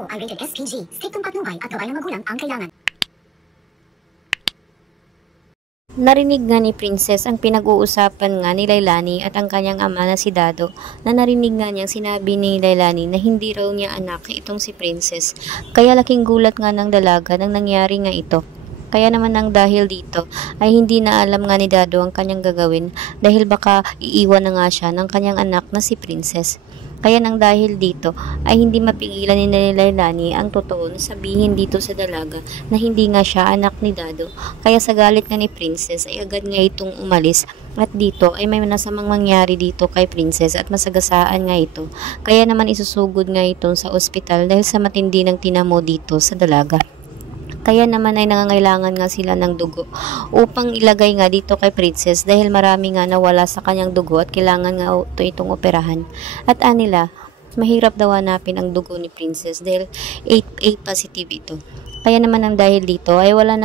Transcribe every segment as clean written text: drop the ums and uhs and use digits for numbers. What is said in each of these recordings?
ito ay rated SPG. Striktong patnubay at gabay ng magulang ang kailangan. Narinig nga ni Princess ang pinag-uusapan nga ni Lailani at ang kanyang ama na si Dado, na narinig nga niyang sinabi ni Lailani na hindi raw niya anak itong si Princess. Kaya laking gulat nga ng dalaga nang nangyari nga ito. Kaya naman nang dahil dito ay hindi na alam nga ni Dado ang kanyang gagawin dahil baka iiwan na nga siya ng kanyang anak na si Princess. Kaya nang dahil dito ay hindi mapigilan ni Lailani ang totoo na sabihin dito sa dalaga na hindi nga siya anak ni Dado. Kaya sa galit nga ni Princess ay agad nga itong umalis at dito ay may nasamang mangyari dito kay Princess at masagasaan nga ito. Kaya naman isusugod nga itong sa ospital dahil sa matindi ng tinamo dito sa dalaga. Kaya naman ay nangangailangan nga sila ng dugo upang ilagay nga dito kay Princess dahil marami nga nawala sa kanyang dugo at kailangan nga itong operahan. At anila, mahirap daw hanapin ang dugo ni Princess dahil A positive ito. Kaya naman ang dahil dito ay wala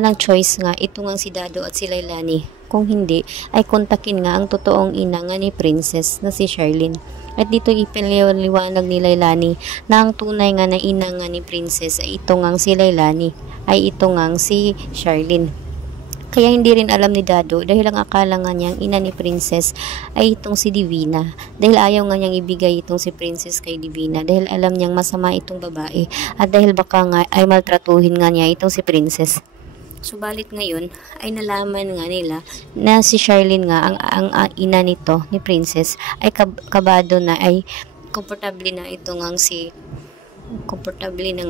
nang choice nga ito nga si Dado at si Lailani. Kung hindi ay kontakin nga ang totoong ina nga ni Princess na si Charlene. At dito ipinaliwanag ni Lailani na ang tunay nga na ina nga ni Princess ay ito nga si Lailani, ay ito nga si Charlene. Kaya hindi rin alam ni Dado dahil ang akala nga niyang ina ni Princess ay itong si Divina. Dahil ayaw nga niyang ibigay itong si Princess kay Divina dahil alam niyang masama itong babae at dahil baka nga ay maltratuhin nga niya itong si Princess. Subalit ngayon ay nalaman nga nila na si Charlene nga ang ina nito ni Princess ay kabado na ay komportable na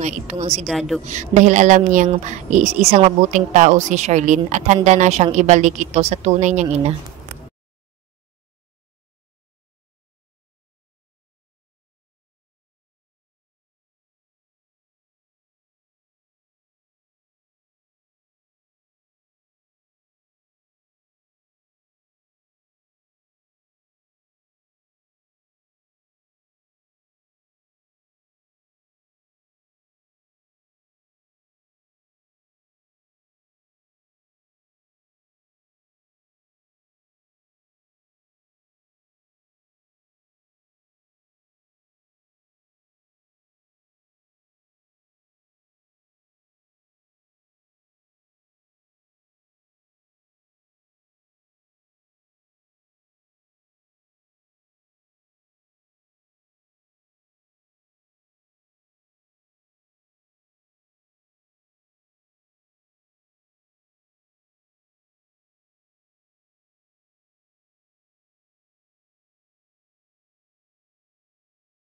nga itong si Dado dahil alam niyang isang mabuting tao si Charlene at handa na siyang ibalik ito sa tunay niyang ina.